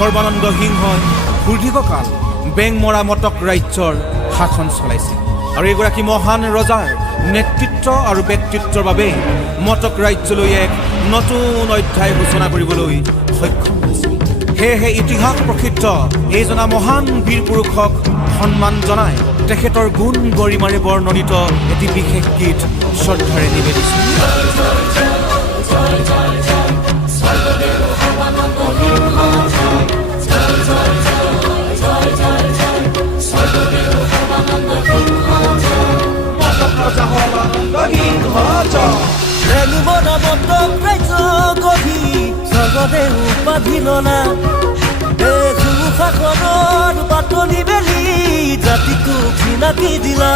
সৰ্বানন্দ সিংহই সুদীৰ্ঘকাল বেংমৰা মটক ৰাজ্যৰ শাসন চলাইছিল আৰু এগৰাকী মহান ৰজাৰ নেতৃত্ব আৰু ব্যক্তিত্বৰ বাবে মটক ৰাজ্যলৈ এক নতুন অধ্যায় সূচনা কৰিবলৈ সক্ষম হৈছিল। সেয়েহে ইতিহাস প্ৰসিদ্ধ এইজনা মহান বীৰ পুৰুষক সন্মান জনাই তেখেতৰ গুণ গৰিমাৰে বৰ্ণনিত এটি বিশেষ গীত শ্ৰদ্ধাৰে নিবেদিছোঁ। শাসনৰ বাতলি বেলি জাতিটো চিনাকি দিলা।